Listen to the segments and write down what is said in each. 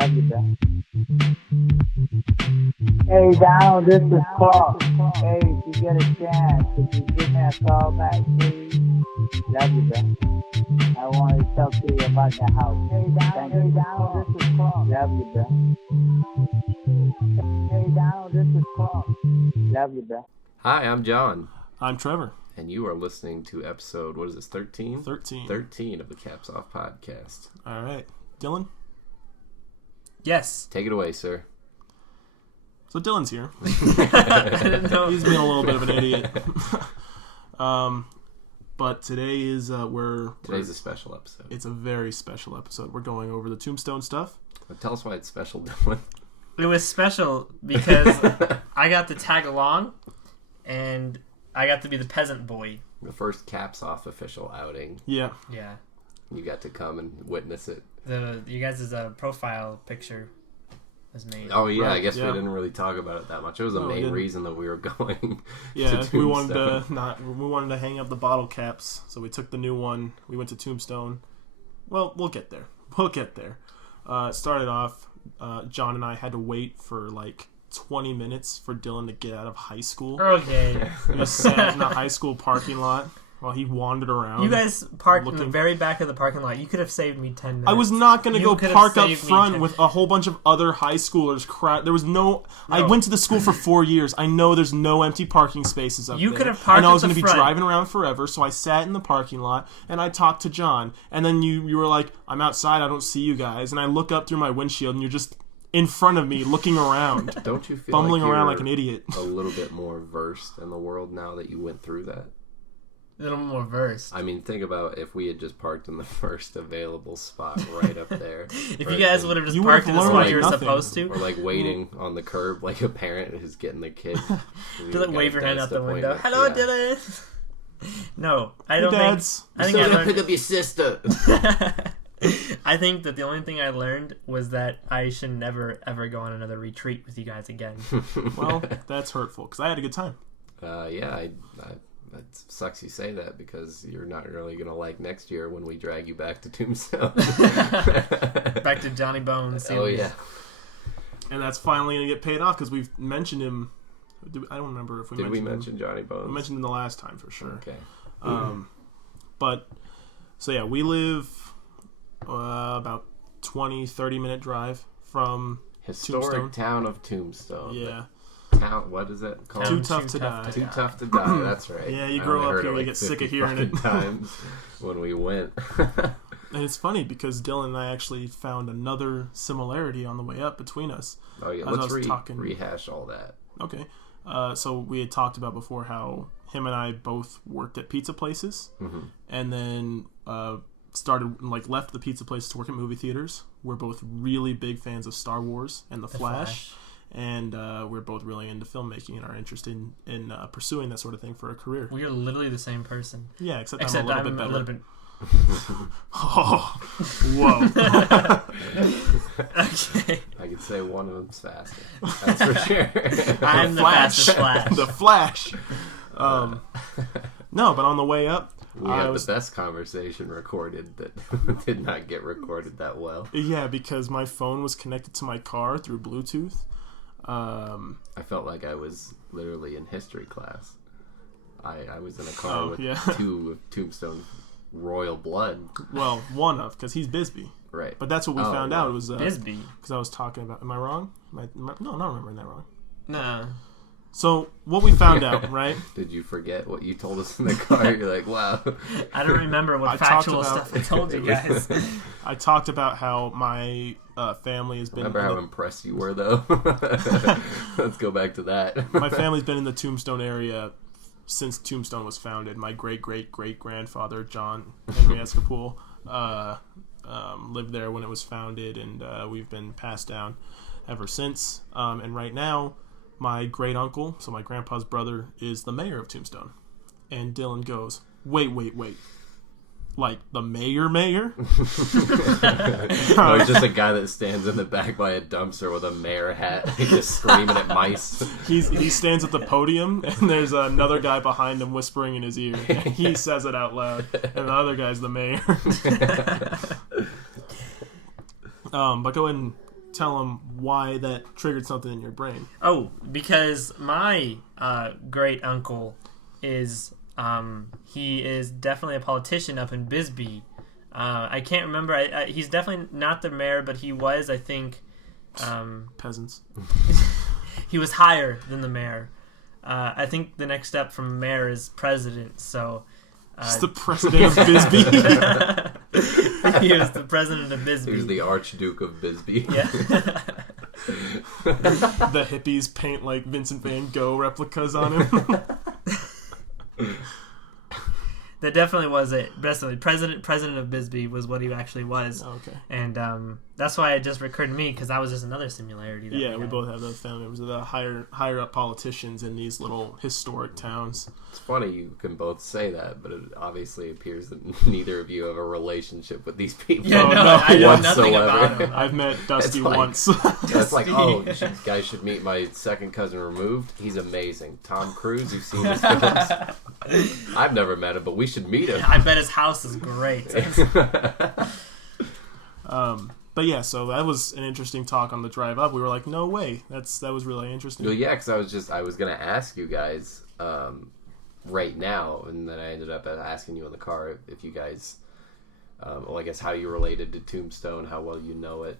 Love you, bro. Hey, Donald, this is Clark. Hey, if you get a chance, could you give me a call back, please? Love you, bro. I want to talk to you about the house. Hey, Donald, this is Clark. Love you, bro. Hey, Donald, this is Clark. Love you, bro. Hi, I'm John. I'm Trevor. And you are listening to episode, what is this, 13? 13. 13 of the Caps Off podcast. All right. Dillon? Yes. Take it away, sir. So Dillon's here. I didn't know. He's being a little bit of an idiot. But today is Today's a special episode. It's a very special episode. We're going over the Tombstone stuff. Tell us why it's special, Dylan. It was special because I got to tag along, and I got to be the peasant boy. The first Caps Off official outing. Yeah. Yeah. You got to come and witness it. You guys' profile picture was made. Oh, yeah. Right, I guess yeah. we didn't really talk about it that much. It was the main reason that we were going Yeah, to we wanted Tombstone. we wanted to hang up the bottle caps, so we took the new one. We went to Tombstone. Well, we'll get there. It started off, John and I had to wait for like 20 minutes for Dillon to get out of high school. Okay. We just sat in the high school parking lot while he wandered around. You guys parked in the very back of the parking lot. You could have saved me 10 minutes. I was not going to go could have park up saved me front 10 with a whole bunch of other high schoolers. There was no. I went to the school for 4 years. I know there's no empty parking spaces up there. You could have parked and I was at the be front. driving around forever, so I sat in the parking lot and I talked to John. And then you were like, "I'm outside. I don't see you guys." And I look up through my windshield, and you're just in front of me, looking around, Don't you feel fumbling like around you're like an idiot. a little bit more versed in the world now that you went through that? A little more versed. I mean, think about if we had just parked in the first available spot right up there. If you guys would have just You parked would in have the spot learned you were nothing. supposed to. Or like waiting on the curb like a parent who's getting the kid. To like wave your hand out the window. appointment. Hello, Yeah. Dylan. No, I don't think. Dads. I think I Still gotta learned. pick up your sister. I think that the only thing I learned was that I should never ever go on another retreat with you guys again. Well, that's hurtful because I had a good time. Yeah, that sucks you say that because you're not really going to like next year when we drag you back to Tombstone. Back to Johnny Bones. Oh, yeah. And that's finally going to get paid off because we've mentioned him. I don't remember if we Did we mentioned him. mention Johnny Bones? We mentioned him the last time for sure. Okay. But, so yeah, we live about 20-30 minute drive from Historic Tombstone. town of Tombstone. Yeah. Town, what is it called? Too tough to die. Too tough to die, that's right. Yeah, you I grow only up heard here, it you get sick of hearing 50 it. times when we went. And it's funny because Dylan and I actually found another similarity on the way up between us. Oh yeah, As I let's was talking- rehash all that. Okay. So we had talked about before how him and I both worked at pizza places, and then left the pizza places to work at movie theaters. We're both really big fans of Star Wars and The Flash. And we're both really into filmmaking and are interested in pursuing that sort of thing for a career. We are literally the same person. Yeah, except I'm Except a little bit better. a little bit. Oh, whoa. Okay. I could say one of them's faster. That's for sure. I'm the fastest Flash. The Flash. No, but on the way up, We had the best conversation recorded that did not get recorded that well. Yeah, because my phone was connected to my car through Bluetooth. I felt like I was literally in history class. I was in a car with yeah. two of Tombstone royal blood. Well, one of, because he's Bisbee. Right. But that's what we found out. It was Bisbee. because I was talking about. Am I wrong? No, I'm not remembering that wrong. Nah. So what we found out, right? Did you forget what you told us in the car? You're like, wow. I don't remember what I factual talked stuff I told you guys. I talked about how my family has been. Remember how impressed you were, though? Let's go back to that. My family's been in the Tombstone area since Tombstone was founded. My great-great-great-grandfather, John Henry Escapool, lived there when it was founded, and we've been passed down ever since. And right now, my great-uncle, so my grandpa's brother, is the mayor of Tombstone. And Dylan goes, wait. Like, the mayor? No, he's just a guy that stands in the back by a dumpster with a mayor hat, just screaming at mice. He stands at the podium, and there's another guy behind him whispering in his ear. And he says it out loud, and the other guy's the mayor. But go ahead and tell them why that triggered something in your brain. Oh, because my great uncle is he is definitely a politician up in Bisbee. I can't remember. He's definitely not the mayor, but he was, I think. Peasants. He was higher than the mayor. I think the next step from mayor is president. So. He's the president of Bisbee. He was the president of Bisbee. He was the Archduke of Bisbee. Yeah. The hippies paint like Vincent Van Gogh replicas on him. That definitely was it. Definitely, president of Bisbee was what he actually was. Oh, okay. And that's why it just recurred to me, because that was just another similarity. That we both have those family members, the higher up politicians in these little historic towns. It's funny you can both say that, but it obviously appears that neither of you have a relationship with these people. Yeah, I know nothing about him. I've met Dusty once. That's like, oh, you guys should meet my second cousin removed. He's amazing. Tom Cruise, you've seen his films. I've never met him, but we should meet him. I bet his house is great. But yeah, so that was an interesting talk on the drive up. We were like, no way. That was really interesting. Well, yeah, because I was going to ask you guys right now, and then I ended up asking you in the car if you guys, I guess how you related to Tombstone, how well you know it,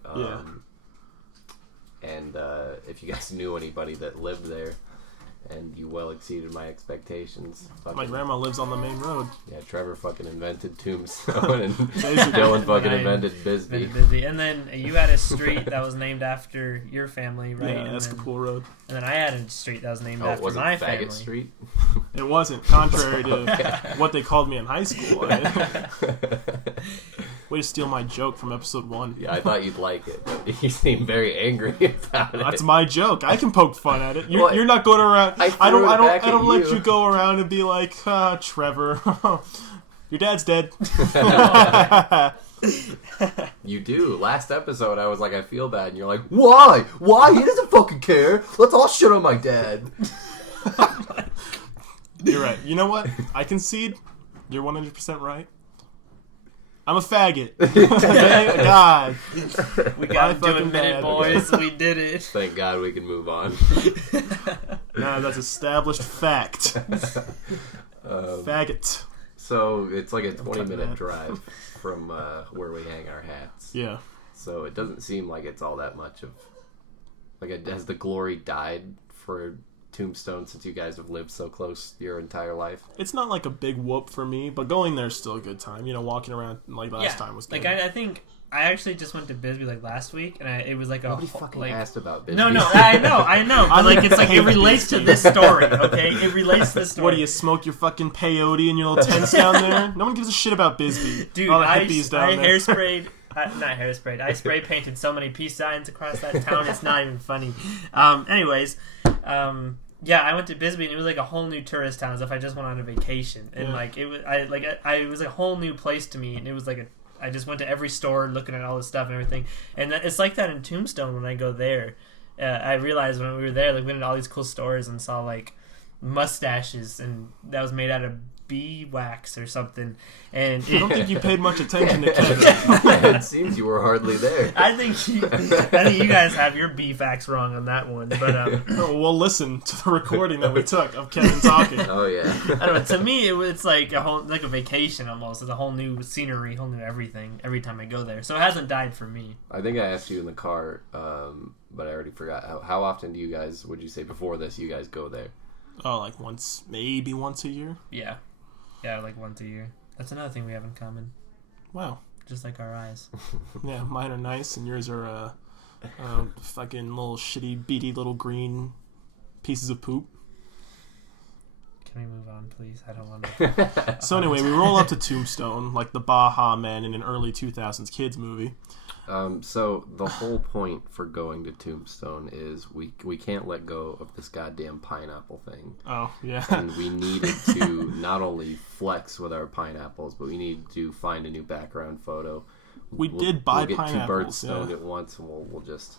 and if you guys knew anybody that lived there. And you well exceeded my expectations. My grandma lives on the main road. Yeah, Trevor fucking invented Tombstone, and Dillon fucking invented Bisbee. And then you had a street that was named after your family, right? Yeah, Escapole Road. And then I had a street that was named after wasn't my Faggot family. Street? It wasn't, contrary to what they called me in high school. Way to steal my joke from episode 1. Yeah, I thought you'd like it, but you seem very angry about it. That's my joke. I can poke fun at it. You're not going around. I don't let you go around and be like, Trevor, your dad's dead. You do. Last episode, I was like, I feel bad, and you're like, why? Why? He doesn't fucking care. Let's all shit on my dad. You're right. You know what? I concede. You're 100% right. I'm a faggot. Thank God. We got to admit it, boys. We did it. Thank God we can move on. Nah, that's established fact. Faggot. So it's like a 20-minute drive from where we hang our hats. Yeah. So it doesn't seem like it's all that much of... has the glory died for Tombstone since you guys have lived so close your entire life? It's not like a big whoop for me, but going there's still a good time. You know, walking around like last time was good. Like I think I actually just went to Bisbee like last week, and it was like Nobody fucking asked about Bisbee. No, I know, but like it's like it relates to this story, okay? It relates to this story. What do you smoke your fucking peyote in your little tents down there? No one gives a shit about Bisbee. Dude, all the I hippies down there. hairsprayed. Not hairsprayed. I spray painted so many peace signs across that town. It's not even funny. Yeah, I went to Bisbee, and it was like a whole new tourist town, as if I just went on a vacation, and like it was, it was a whole new place to me, and it was like I just went to every store looking at all this stuff and everything, and it's like that in Tombstone when I go there. I realized when we were there, like we went to all these cool stores and saw like mustaches, and that was made out of bee wax or something. And I don't think you paid much attention to Kevin. It seems you were hardly there. I think you guys have your bee facts wrong on that one. But we'll listen to the recording that we took of Kevin talking. Oh yeah. I don't know. To me, it's like a vacation almost. It's a whole new scenery, whole new everything every time I go there. So it hasn't died for me. I think I asked you in the car, but I already forgot. How often do you guys? Would you say before this you guys go there? Oh, like maybe once a year. Yeah, like once a year. That's another thing we have in common. Wow. Just like our eyes. Yeah, mine are nice, and yours are fucking little shitty, beady little green pieces of poop. Can we move on, please? I don't want to. So anyway, we roll up to Tombstone, like the Baja Men in an early 2000s kids movie. So the whole point for going to Tombstone is we can't let go of this goddamn pineapple thing. Oh, yeah. And we needed to not only flex with our pineapples, but we need to find a new background photo. We'll did buy get pineapples. 2 birds stoned at once, and we'll just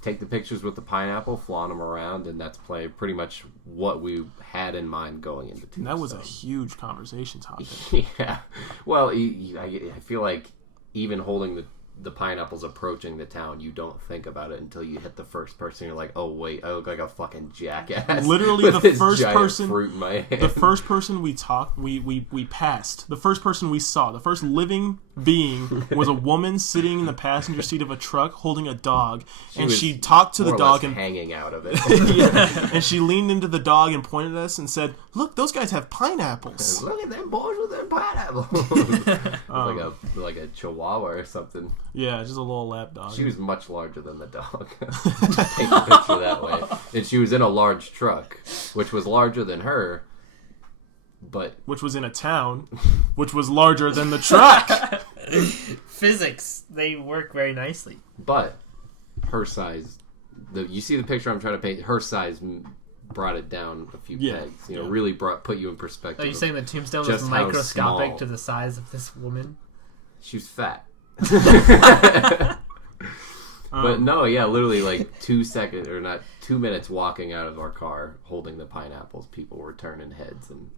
take the pictures with the pineapple, flaunt them around, and that's pretty much what we had in mind going into Tombstone. That was a huge conversation topic. Yeah. Well, I feel like even holding the pineapple's approaching the town, you don't think about it until you hit the first person. You're like, oh wait, I look like a fucking jackass. Literally, with the this first giant person, fruit in my hand. the first person we passed, the first person we saw, the first living being was a woman sitting in the passenger seat of a truck holding a dog, and she talked to the dog and hanging out of it. yeah, and she leaned into the dog and pointed at us and said, "Look, those guys have pineapples. Look at them boys with their pineapple." like a chihuahua or something. Yeah, just a little lap dog. She was much larger than the dog. Take the picture that way. And she was in a large truck, which was larger than her, but which was in a town, which was larger than the truck. Physics, they work very nicely. But her size, you see the picture I'm trying to paint. Her size brought it down a few pegs. Really put you in perspective. Are you saying the Tombstone was just how microscopic small. to the size of this woman? She was fat. But no, yeah, literally like 2 minutes walking out of our car holding the pineapples, people were turning heads and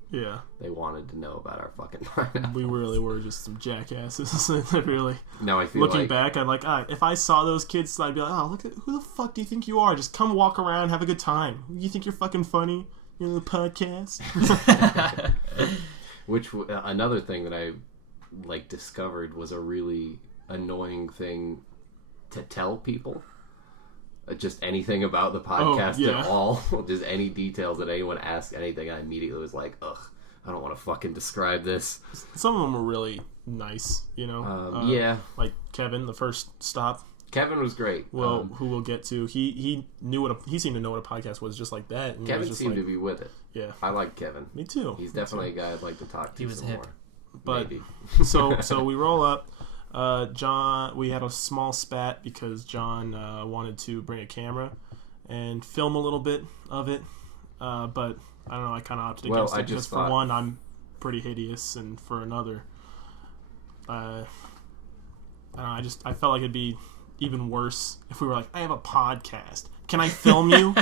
they wanted to know about our fucking pineapples. We really were just some jackasses. Really. Now I feel looking back, I'm like, if I saw those kids, I'd be like, oh, look at who the fuck do you think you are? Just come walk around, have a good time. You think you're fucking funny? Your little podcast. Which another thing that I discovered was a really annoying thing to tell people. Just anything about the podcast at all. Just any details that anyone asked anything, I immediately was like, ugh, I don't want to fucking describe this. Some of them were really nice, yeah. Like Kevin, the first stop. Kevin was great. Well, who we'll get to. He seemed to know what a podcast was just like that. And Kevin seemed to be with it. Yeah. I like Kevin. Me too. He's definitely a guy I'd like to talk to. He was some hip. more. But maybe. so we roll up. John, we had a small spat because John wanted to bring a camera and film a little bit of it, but I don't know, I kind of opted against it because for one, I'm pretty hideous, and for another, I don't know, I felt like it'd be even worse if we were like, I have a podcast. Can I film you?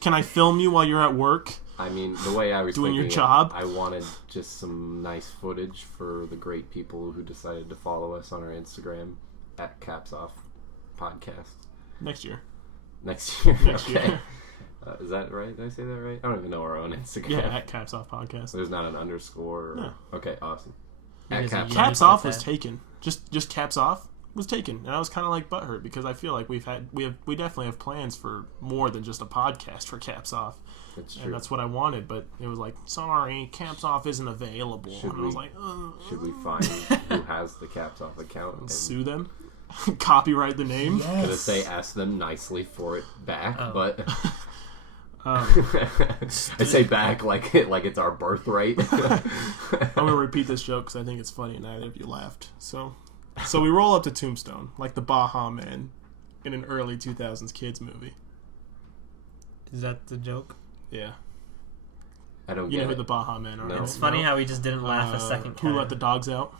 Can I film you while you're at work? I mean, the way I was doing thinking your job. I wanted just some nice footage for the great people who decided to follow us on our Instagram at Caps Off Podcast. Next year. Next year. Next Okay. year. Is that right? Did I say that right? I don't even know our own Instagram. Yeah, at Caps Off Podcast. There's not an underscore. Or... No. Okay, awesome. You guys are Caps Off was taken. Just Caps Off was taken, and I was kind of like butthurt because I feel like we definitely have plans for more than just a podcast for Caps Off. That's true. And that's what I wanted, but it was like, sorry, Caps Off isn't available. I was like, should we find who has the Caps Off account and sue them? Copyright the name? I'm gonna say ask them nicely for it back, but I say back like it's our birthright. I'm gonna repeat this joke because I think it's funny and neither of you laughed. So we roll up to Tombstone like the Baha Man in an early 2000s kids movie. Is that the joke? Yeah. I don't You get know it. who the Baha Men are. No. Right? It's funny how he just didn't laugh a second time. Who let the dogs out?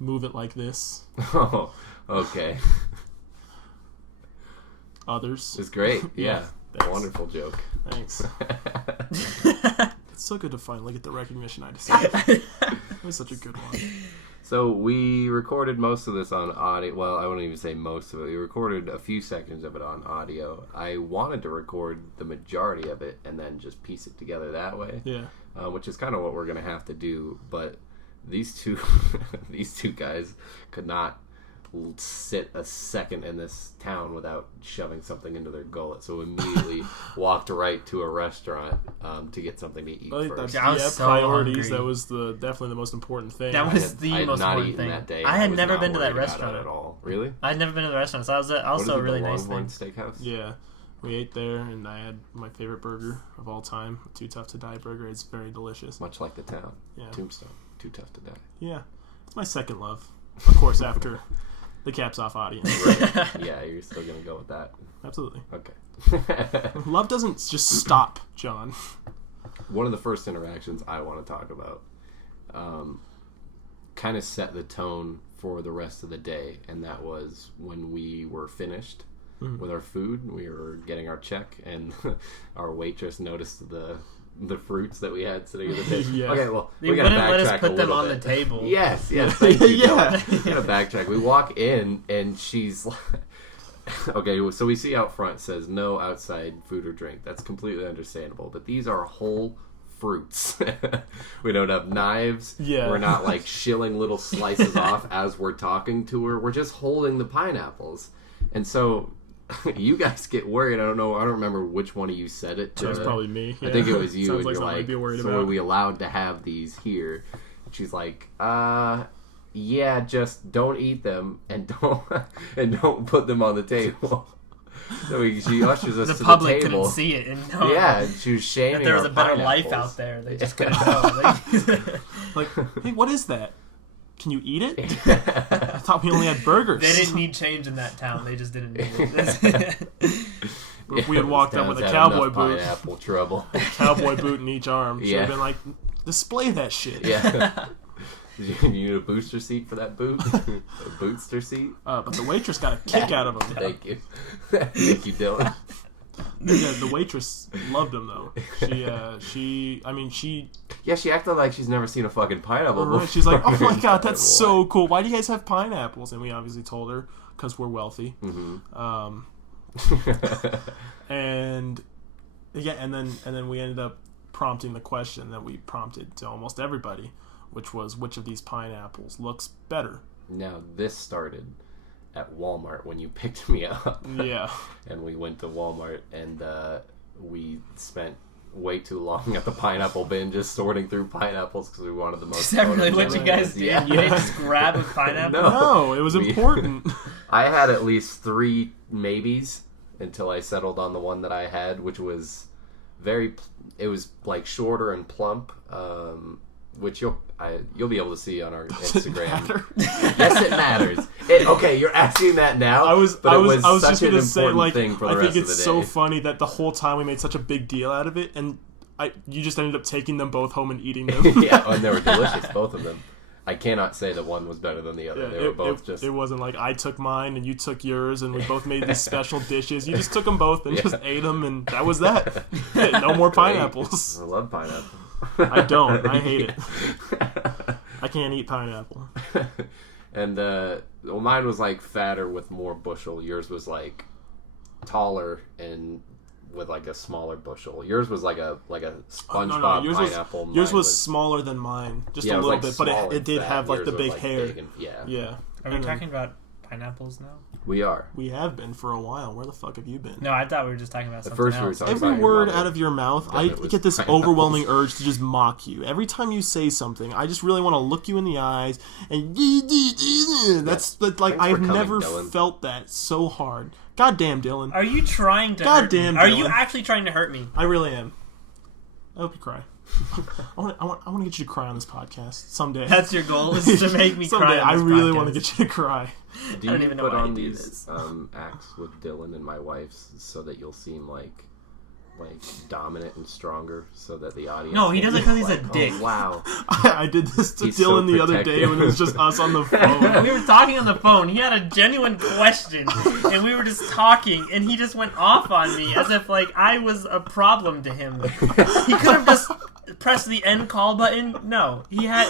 Move it like this. Oh, okay. Others. It's great. Yeah. Thanks. Wonderful joke. Thanks. It's so good to finally get the recognition I deserve. It was such a good one. So we recorded most of this on audio. Well, I wouldn't even say most of it. We recorded a few seconds of it on audio. I wanted to record the majority of it and then just piece it together that way. Yeah. Which is kind of what we're going to have to do. But these two guys could not sit a second in this town without shoving something into their gullet. So immediately walked right to a restaurant to get something to eat first. I was so priorities. hungry. That was definitely the most important thing. That was I the had most not important eaten thing. that day. I had was never not been to that worried about restaurant it at all. Really? I had never been to the restaurant, so that was What also is a it, really the nice Longhorn thing. Steakhouse? Yeah. We ate there, and I had my favorite burger of all time, Too Tough to Die burger. It's very delicious. Much like the town. Yeah. Tombstone. Too tough to die. Yeah. It's my second love. Of course, after the Caps Off audience. Right. Yeah, you're still going to go with that. Absolutely. Okay. Love doesn't just stop, John. One of the first interactions I want to talk about kind of set the tone for the rest of the day, and that was when we were finished with our food. We were getting our check, and our waitress noticed the the fruits that we had sitting at the table. Yeah. Okay, well, They we gotta wouldn't let us backtrack put a them little on bit. the table. Yes, thank you. Yeah. We gotta backtrack. We walk in, and she's like, okay, so we see out front says no outside food or drink. That's completely understandable. But these are whole fruits. We don't have knives. Yeah. We're not like shilling little slices off as we're talking to her. We're just holding the pineapples. And so you guys get worried. I don't remember which one of you said it. It was probably me. I think it was you. Sounds And like you're something like, I'd be worried so about. are we allowed to have these here? And she's like, yeah, just don't eat them and don't put them on the table. So she ushers us The to the public table. couldn't see it and know Yeah, and she was shaming that there was our a better life pineapples. out there. They just couldn't know. Like, hey, what is that? Can you eat it? I thought we only had burgers. They didn't need change in that town. They just didn't need it. If we had walked up with a Town's had cowboy enough boot, pineapple trouble. cowboy boot in each arm, should Yeah. have been like, display that shit. Yeah. You need a booster seat for that boot? A bootster seat? But the waitress got a kick out of him. Thank you. Thank you, Dylan. Yeah, the waitress loved him though. She Yeah, she acted like she's never seen a fucking pineapple before. she's like, oh my god, that's so cool. Why do you guys have pineapples? And we obviously told her because we're wealthy. Mm-hmm. And yeah, and then we ended up prompting the question that we prompted to almost everybody, which was, which of these pineapples looks better? Now, this started at Walmart when you picked me up. Yeah. And we went to Walmart, and we spent way too long at the pineapple bin just sorting through pineapples because we wanted the most. Is that really what you guys did? Yeah. You didn't just grab a pineapple? No, it was important. I had at least 3 maybes until I settled on the one that I had, which was it was like shorter and plump, which you'll be able to see on our Instagram. Matter? Yes, it matters. Okay, you're asking that now. I was such just an gonna say, important like, thing for the I think rest of it's the so day. funny that the whole time we made such a big deal out of it, and you just ended up taking them both home and eating them. Yeah, and they were delicious, both of them. I cannot say that one was better than the other. Yeah, They were both just. It wasn't like I took mine and you took yours, and we both made these special dishes. You just took them both and just ate them, and that was that. No more pineapples. I love pineapple. I don't. I hate it. I can't eat pineapple. And well, mine was like fatter with more bushel. Yours was like taller and with like a smaller bushel. Yours was like a SpongeBob pineapple. Yours was smaller than mine, just a little bit, but it did have like the big hair. Yeah. Are we talking about pineapples now? We are. We have been for a while. Where the fuck have you been? No, I thought we were just talking about something first we were else. talking Every about your word mother. out of your mouth, Then I it was get this pineapples. overwhelming urge to just mock you. Every time you say something, I just really want to look you in the eyes and that's like Thanks I've for coming, never Dylan. felt that so hard. God damn, Dylan. Are you trying to God hurt damn, me? Are you Dylan. actually trying to hurt me? I really am. I hope you cry. I want to get you to cry on this podcast someday. That's your goal, is to make me someday. cry on I this really podcast. want to get you to cry. Do I don't you even know put why I on do these this. acts with Dylan and my wife's so that you'll seem like dominant and stronger, so that the audience? No, he will does it be 'cause he's a like, dick. Oh, wow. I did this to He's so Dylan the other day protective. when it was just us on the phone. We were talking on the phone. He had a genuine question, and we were just talking, and he just went off on me as if like I was a problem to him. He could have just pressed the end call button. No, he had.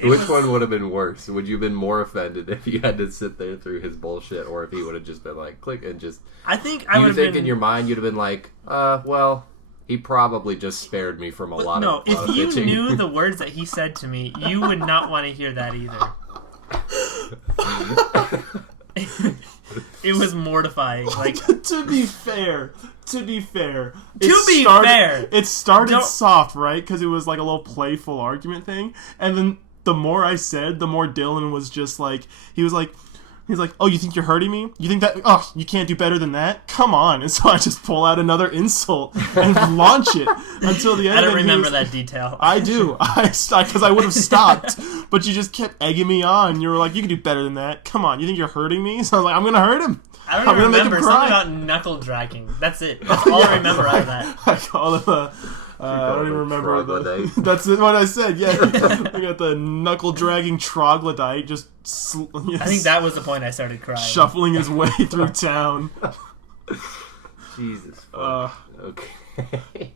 Which one would have been worse? Would you have been more offended if you had to sit there through his bullshit, or if he would have just been like, click, and just... I think I would You have think been. in your mind you'd have been like, well, he probably just spared me from a lot No, of if you bitching. knew the words that he said to me, you would not want to hear that either. It was mortifying. Like, to be fair, fair. it started Don't- soft, right? Because it was like a little playful argument thing, and then the more I said, the more Dylan was just like, he's like, oh, you think you're hurting me? You think that? Oh, you can't do better than that? Come on! And so I just pull out another insult and launch it until the end. I don't and he remember was- that detail. I do. Because I would have stopped, but you just kept egging me on. You were like, "You can do better than that. Come on. You think you're hurting me?" So I was like, "I'm gonna hurt him. I don't I'm even gonna make him remember cry." something about knuckle dragging. That's it. That's all I remember out of that. I call him a. I don't even remember the. troglodyte. That's what I said. Yeah, I got the knuckle dragging troglodyte just. I think that was the point I started crying. shuffling his way through town. Jesus fuck. Okay.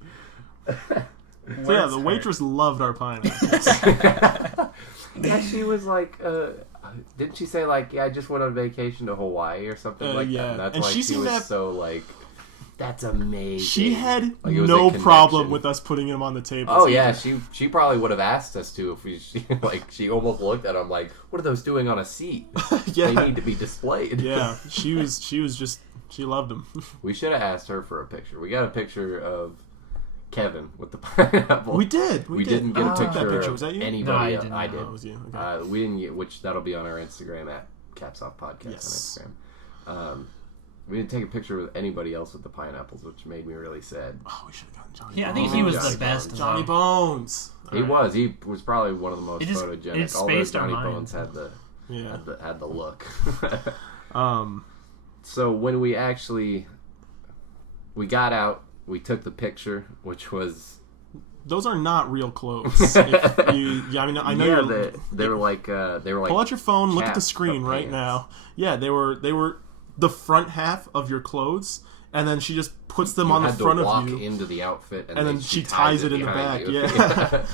So yeah, the waitress loved our pineapples. Yeah, she was like, didn't she say like, yeah, I just went on vacation to Hawaii or something like yeah. that? And that's And why she she seemed was to have- so like, that's amazing. She had Like, it was no a problem connection. with us putting him on the table. Oh yeah, she probably would have asked us to if she almost looked at him like, what are those doing on a seat? Yeah. They need to be displayed. Yeah, she loved him. We should have asked her for a picture. We got a picture of Kevin with the pineapple. We did. We didn't get a I took picture. that picture. Of Was that you? anybody. No, I else. didn't. I did. Oh, it was you. Okay. We didn't get, which that'll be on our Instagram at Caps Off Podcast Yes. on Instagram. We didn't take a picture with anybody else with the pineapples, which made me really sad. Oh, we should have gotten Johnny. Yeah, I Bones. think he was Johnny the best. Bones. Johnny Bones. He was. He was probably one of the most It just- photogenic. it Although spaced our Johnny minds. Bones had the Yeah. had the look. Um. So when we got out, we took the picture, which was Those are not real clothes. I mean, I know you're. they were like Pull out your phone. Look at the chaps screen of right pants. now. Yeah, they were the front half of your clothes, and then she just puts them on the had front to walk of you. into the outfit, and then she ties it in the behind back, you. yeah.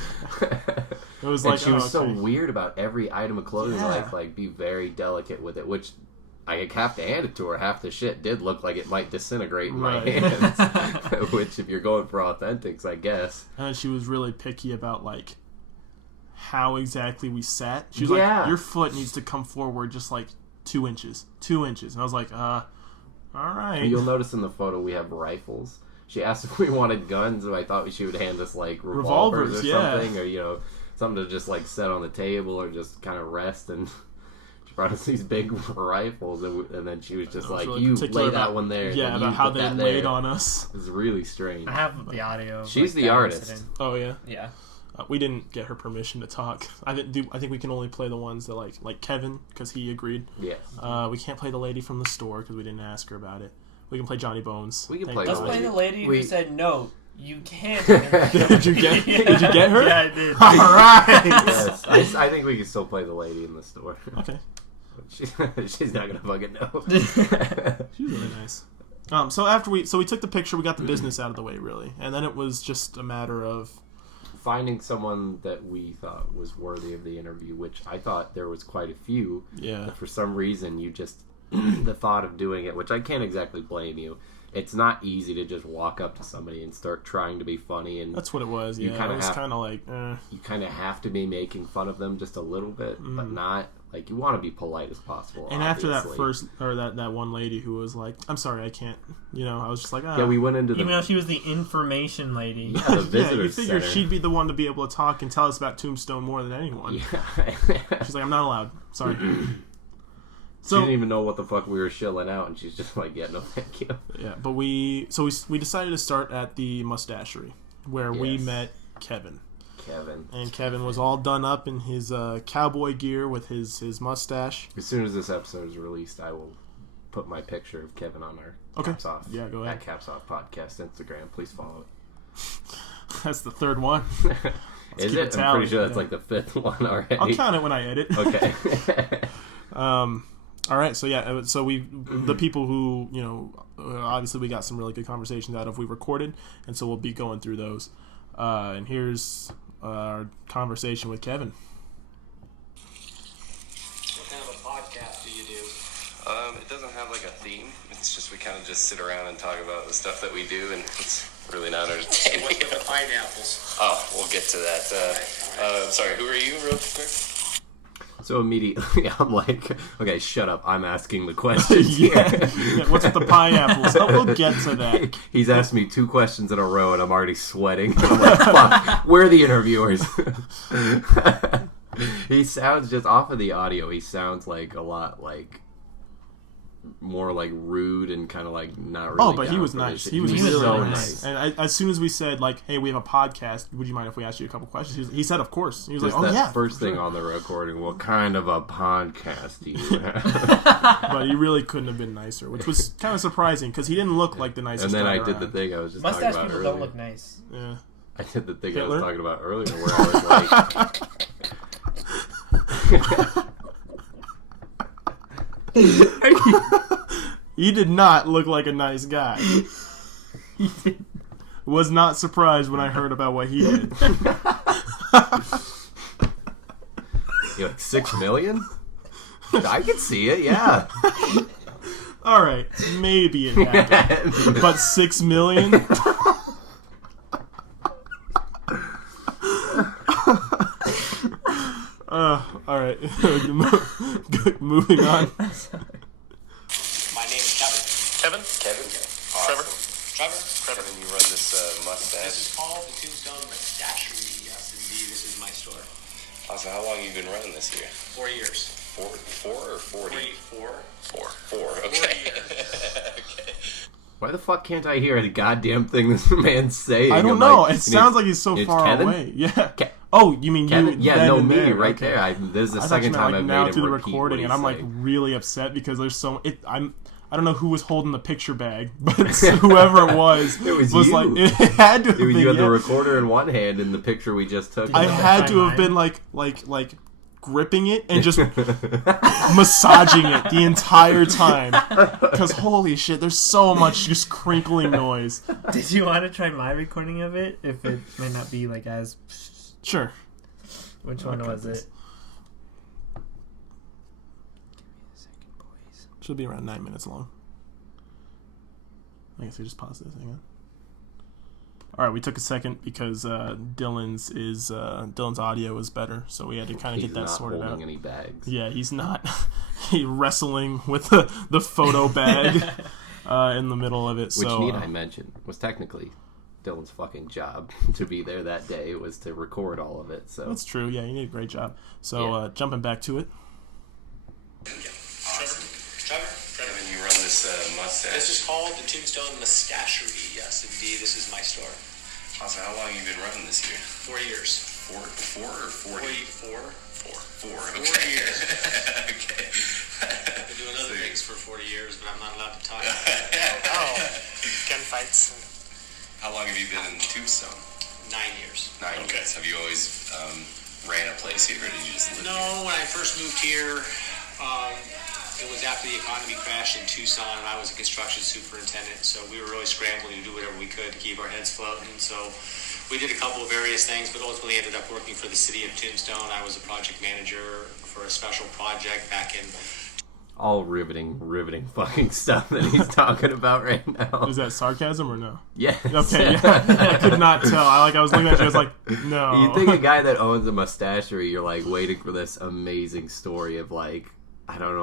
It was And like, she was oh, so okay. weird about every item of clothing, Yeah. like be very delicate with it, which I have to hand it to her. Half the shit did look like it might disintegrate in my Right. hands. Which, if you're going for authentics, I guess. And she was really picky about like how exactly we sat. She was Yeah. like, your foot needs to come forward just like 2 inches. 2 inches. And I was like, all right. You'll notice in the photo we have rifles. She asked if we wanted guns, and I thought she would hand us like revolvers or yeah. something, or something to just like set on the table or just kind of rest. And she brought us these big rifles, and then she was just I was like, really "You particular lay about- that one there." Yeah, and about you how put they that laid there. on us. It's really strange. I have the audio. of, She's like, the that artist. incident. Oh yeah. Yeah. We didn't get her permission to talk. I think we can only play the ones that like Kevin, because he agreed. Yeah, We can't play the lady from the store because we didn't ask her about it. We can play Johnny Bones. We can Thank play God. Let's play the lady We- who said no. You can't. Did you get? Did you get her? Yeah, I did. All right. yes. I think we can still play the lady in the store. Okay. She's not gonna fucking know. She was really nice. So after we took the picture, we got the business out of the way, really, and then it was just a matter of Finding someone that we thought was worthy of the interview, which I thought there was quite a few. yeah. But for some reason, you just the thought of doing it, which I can't exactly blame you. It's not easy to just walk up to somebody and start trying to be funny, and That's what it was. You Yeah, kinda it was have- kind of like, you kind of have to be making fun of them just a little bit, but not like you want to be polite as possible. And after that obviously. first, or that one lady who was like, "I'm sorry, I can't," I was just like, yeah, we went into the Even though she was the information lady. yeah, the yeah, visitor you figured center. she'd be the one to be able to talk and tell us about Tombstone more than anyone. Yeah. She's like, "I'm not allowed. Sorry." She didn't even know what the fuck we were shilling out, and she's just like, "Yeah, no, thank you." Yeah, but we decided to start at the mustachery where we Yes. met Kevin. Kevin. And Kevin was all done up in his cowboy gear with his mustache. As soon as this episode is released, I will put my picture of Kevin on our Okay. Caps Off. Yeah, go ahead. At Caps Off Podcast Instagram. Please follow it. That's the third one. Is keep a it? I'm tally, pretty sure that's yeah. like the fifth one already. I'll count it when I edit. Okay. All right, so yeah, so the people who obviously we got some really good conversations out of. We recorded, and so we'll be going through those. And here's our conversation with Kevin. What kind of a podcast do you do? It doesn't have like a theme. It's just we kind of just sit around and talk about the stuff that we do, and it's really not entertaining. What with the pineapples? Oh, we'll get to that. Sorry, who are you, real quick? So immediately, I'm like, okay, shut up. I'm asking the questions Yeah. here. Yeah, what's with the pineapples? Oh, we'll get to that. He's asked me 2 questions in a row, and I'm already sweating. I'm like, fuck, where are the interviewers? He sounds, just off of the audio, he sounds like a lot like more like rude and kind of like not really. Oh, but he down was for nice. this shit. He was He really so nice. And as soon as we said, like, hey, we have a podcast, would you mind if we asked you a couple questions? He said, of course. He was Just like, oh, that yeah. first for thing sure. on the recording. What kind of a podcast do you have? But he really couldn't have been nicer, which was kind of surprising because he didn't look like the nicest And then guy I did the around. thing I was just Mustache talking about people earlier. don't look nice. Yeah. I did the thing Hitler? I was talking about earlier where I was like... He did not look like a nice guy. was not surprised when I heard about what he did. You're like, $6 million? I can see it, yeah. All right, maybe it happened, but $6 million? All right, moving on. My name is Kevin. Kevin? Trevor. Trevor, you run this mustache. This is called the Tombstone Mustachery. Yes, indeed. This is my store. Also, how long have you been running this here? 4 years. 4 or 40? 4. 4. Okay. Okay. Why the fuck can't I hear a goddamn thing this man's saying? I don't I'm know. like, It sounds like he's so it's far Kevin? away. Yeah. Ke- Oh, you mean Kevin? you? Yeah, then no, and me there. right Okay. there. This is the I thought second you meant, time I've now made through him the repeat recording, what and he's I'm saying. really upset because there's so I don't know who was holding the picture bag, but whoever it was was was you. like it had to have been. You had the yeah. recorder in one hand in the picture we just took. I you had try to have mine? been like gripping it and just massaging it the entire time. Because holy shit, there's so much just crinkling noise. Did you want to try my recording of it? If it may not be like as... Sure. Which one was this. it? Should be around 9 minutes long. I guess we just pause this. Hang on. All right, we took a second because Dillon's audio is better, so we had to kind of get that not sorted holding out. any bags. Yeah, he's not. He's wrestling with the photo bag in the middle of it. Which, so, need I mention, was technically Dylan's fucking job to be there that day. It was to record all of it. So that's true. Yeah, you did a great job. So Yeah. jumping back to it. Trevor. Kevin, you run this mustache. This is called the Tombstone Mustachery. Yes, indeed. This is my store. Also, how long have you been running this here? 4 years. 4 or 40? 4. 4. 4 Okay. years. Okay. I've been doing other things for 40 years, but I'm not allowed to talk. Oh, gunfights. How long have you been in Tombstone? 9 years. 9 years. Have you always ran a place here, or did you just live here? No, when I first moved here, it was after the economy crashed in Tucson, and I was a construction superintendent, so we were really scrambling to do whatever we could to keep our heads floating. So we did a couple of various things, but ultimately ended up working for the city of Tombstone. I was a project manager for a special project back in... all riveting fucking stuff that he's talking about right now. Is that sarcasm or no? Yes. Okay, yeah. I could not tell. I was looking at you. I was like, no. You think a guy that owns a mustachery, you're like waiting for this amazing story of like, I don't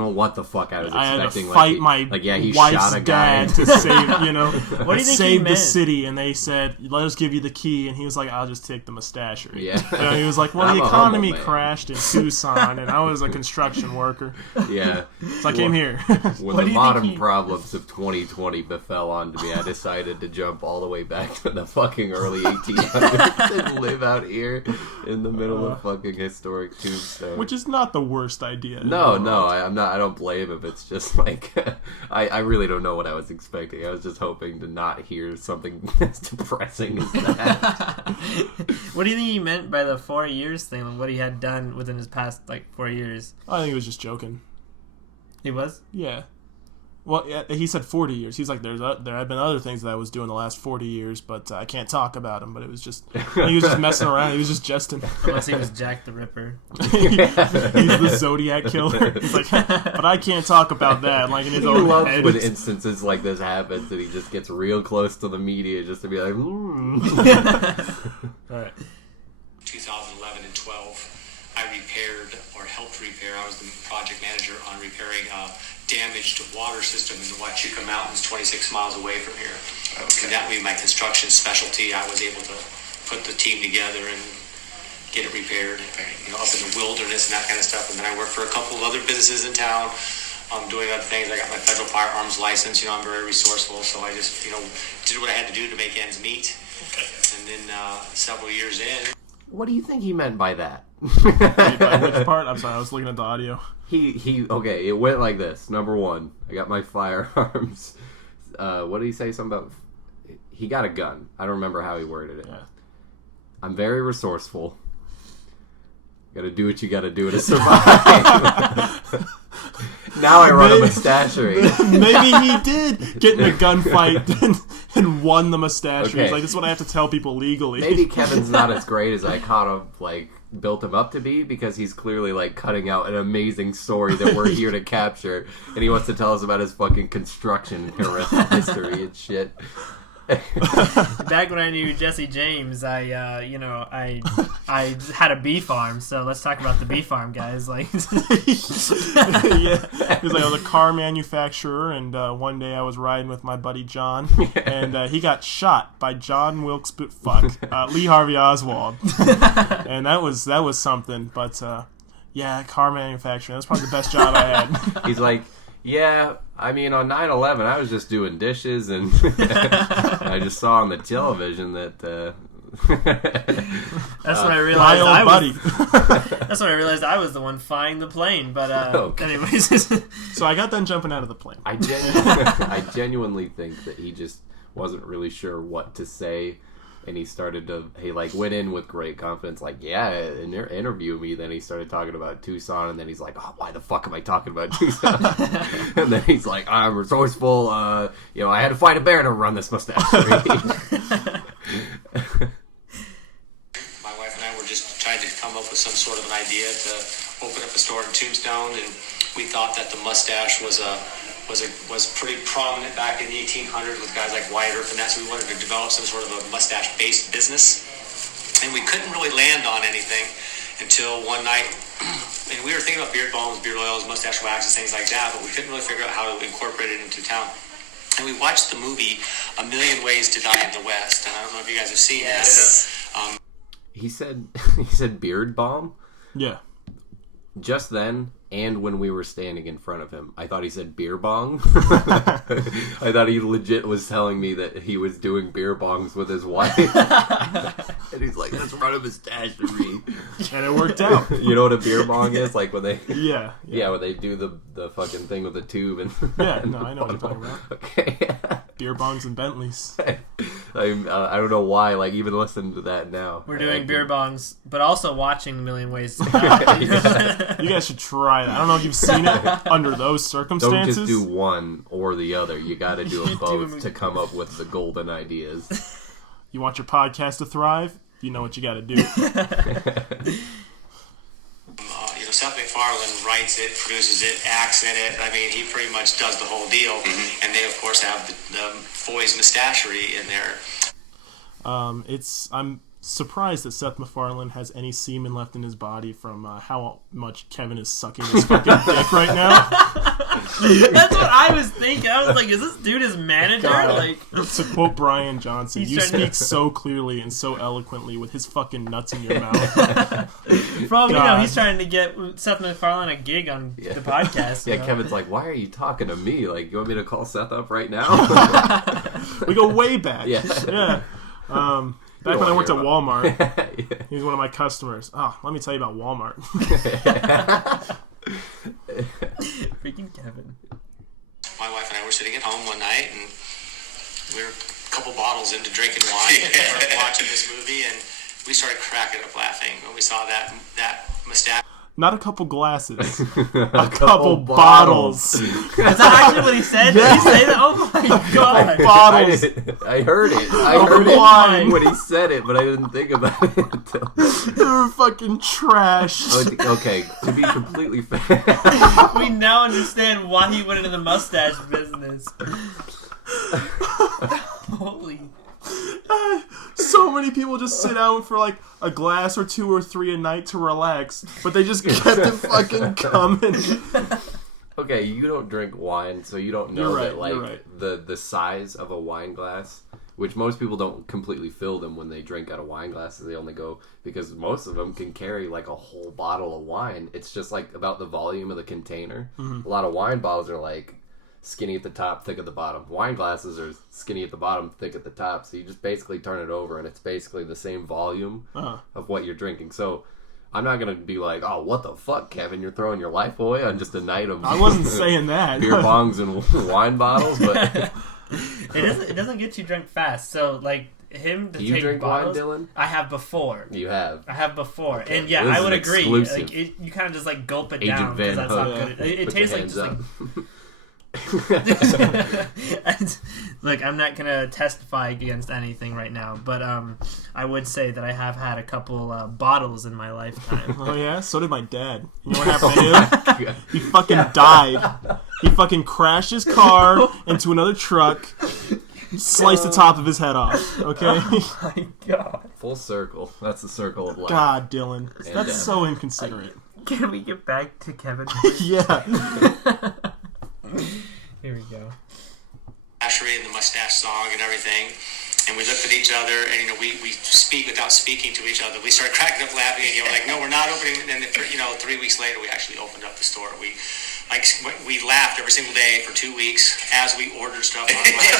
know what the fuck I was I had expecting. to fight he my shot wife's a guy. dad to save, What do you think he save the meant? city, and they said, "Let us give you the key," and he was like, "I'll just take the mustachery." Yeah. And he was like, "Well, I'm the a economy humble man." crashed in Tucson, and I was a construction worker, Yeah. so I came here." When What the do you think bottom he- problems of 2020 befell onto me, I decided to jump all the way back to the fucking early 1800s and live out here in the middle of fucking historic Tombstone. Which is not the worst idea. No, I'm not. I don't blame him. It's just like I really don't know what I was expecting. I was just hoping to not hear something as depressing as that. What do you think he meant by the 4 years thing? Like what he had done within his past 4 years? I think he was just joking. He was? Yeah. Well, yeah, he said 40 years. He's like, there had been other things that I was doing the last 40 years, but I can't talk about them. But it was just, he was just messing around. He was just jesting. Unless he was Jack the Ripper. He's the Zodiac killer. He's like, but I can't talk about that. Like in his He own loves head. when instances like this happens and he just gets real close to the media just to be like, All right. 2011 and 12, I repaired or helped repair. I was the project manager on repairing a damaged water system in the Huachuca Mountains, 26 miles away from here. Okay. And that would be my construction specialty. I was able to put the team together and get it repaired, up in the wilderness and that kind of stuff. And then I worked for a couple of other businesses in town, doing other things. I got my federal firearms license. I'm very resourceful, so I just, did what I had to do to make ends meet. And then several years in, what do you think he meant by that? By which part? I'm sorry, I was looking at the audio. Okay, it went like this. Number one, I got my firearms. What did he say? Something about he got a gun. I don't remember how he worded it. Yeah. I'm very resourceful. Gotta do what you gotta do to survive. Now I run a mustachery. Maybe he did get in a gunfight and and won the mustache. Okay. He's like, this is what I have to tell people legally. Maybe Kevin's not as great as I kind of like built him up to be, because he's clearly like cutting out an amazing story that we're here to capture, and he wants to tell us about his fucking construction history and shit. Back when I knew Jesse James, I had a bee farm. So let's talk about the bee farm, guys. Like, Yeah, he's like, I was a car manufacturer, and one day I was riding with my buddy John, and he got shot by John Wilkes Lee Harvey Oswald, and that was something. But yeah, car manufacturing, that's probably the best job I had. He's like, yeah, I mean, on 9/11, I was just doing dishes, and I just saw on the television that. That's when I realized That's when I realized I was the one flying the plane. But anyways, so I got done jumping out of the plane. I genuinely think that he just wasn't really sure what to say. And he went in with great confidence, like, yeah, interview me. Then he started talking about Tucson, and then he's like, oh, why the fuck am I talking about Tucson? And then he's like, I'm resourceful. I had to fight a bear to run this mustache. My wife and I were just trying to come up with some sort of an idea to open up a store in Tombstone, and we thought that the mustache was pretty prominent back in the 1800s with guys like Wyatt Earp and that, so we wanted to develop some sort of a mustache-based business. And we couldn't really land on anything until one night, and we were thinking about beard balms, beard oils, mustache waxes, things like that, but we couldn't really figure out how to incorporate it into town. And we watched the movie A Million Ways to Die in the West, and I don't know if you guys have seen this. He said beard balm? Yeah. Just then, and when we were standing in front of him, I thought he said beer bong. I thought he legit was telling me that he was doing beer bongs with his wife. And he's like, let's run a mustache to me. And it worked out. You know what a beer bong is? Like when they... Yeah, when they do the fucking thing with the tube and... Yeah, no, I know what you're talking about. Okay. Beer bongs and Bentleys. I don't know why, like, even listening to that now. We're doing beer bongs, but also watching A Million Ways to Die. You guys should try that. I don't know if you've seen it under those circumstances. Don't just do one or the other. You got to do them both to come up with the golden ideas. You want your podcast to thrive? You know what you got to do. Seth MacFarlane writes it, produces it, acts in it. I mean, he pretty much does the whole deal. Mm-hmm. And they, of course, have the Foy's Mustachery in there. I'm surprised that Seth MacFarlane has any semen left in his body from how much Kevin is sucking his fucking dick right now. That's what I was thinking. I was like, is this dude his manager? God. Like, to quote Brian Johnson, you speak so clearly and so eloquently with his fucking nuts in your mouth. For all we know, he's trying to get Seth MacFarlane a gig on the podcast. Yeah, Kevin's like, why are you talking to me? Like, you want me to call Seth up right now? We go way back. Yeah. Back when I worked at Walmart, he was one of my customers. Oh, let me tell you about Walmart. Freaking Kevin. My wife and I were sitting at home one night, and we were a couple bottles into drinking wine, and we were watching this movie, and we started cracking up laughing when we saw that mustache. Not a couple glasses. a couple bottles. Is that actually what he said? Yeah. Did he say that? Oh my god. Bottles. I heard it. I heard it when he said it, but I didn't think about it until... They were fucking trash. Okay, to be completely fair... We now understand why he went into the mustache business. Holy... So many people just sit down for like a glass or two or three a night to relax, but they just kept it fucking coming. Okay, you don't drink wine, so you don't know You're that right. the size of a wine glass, which most people don't completely fill them when they drink out of wine glasses. They only go, because most of them can carry like a whole bottle of wine. It's just like about the volume of the container. Mm-hmm. A lot of wine bottles are like skinny at the top, thick at the bottom. Wine glasses are skinny at the bottom, thick at the top. So you just basically turn it over, and it's basically the same volume of what you're drinking. So I'm not going to be like, oh, what the fuck, Kevin? You're throwing your life away on just a night of... I wasn't saying that. Beer bongs and wine bottles, but... It doesn't get you drunk fast. So, like, him to Do you take drink bottles... wine, Dylan? I have before. You have? I have before. Okay. And yeah, Well, I would agree. exclusive. Like, you kind of just, like, gulp it Agent down because Van that's not Hook. good. It Put tastes your like hands just, up. like... Look, I'm not gonna testify against anything right now, but I would say that I have had a couple bottles in my lifetime. Oh yeah, so did my dad. You know what happened to him? He fucking died. He fucking crashed his car into another truck, sliced the top of his head off. Okay. Oh my god. Full circle. That's the circle of life. God, Dylan, And that's so inconsiderate. Can we get back to Kevin? Yeah. Here we go. Ashery and the mustache song and everything. And we looked at each other, and we speak without speaking to each other. We started cracking up laughing, and like, no, we're not opening. And then 3 weeks later, we actually opened up the store. We laughed every single day for 2 weeks as we ordered stuff online.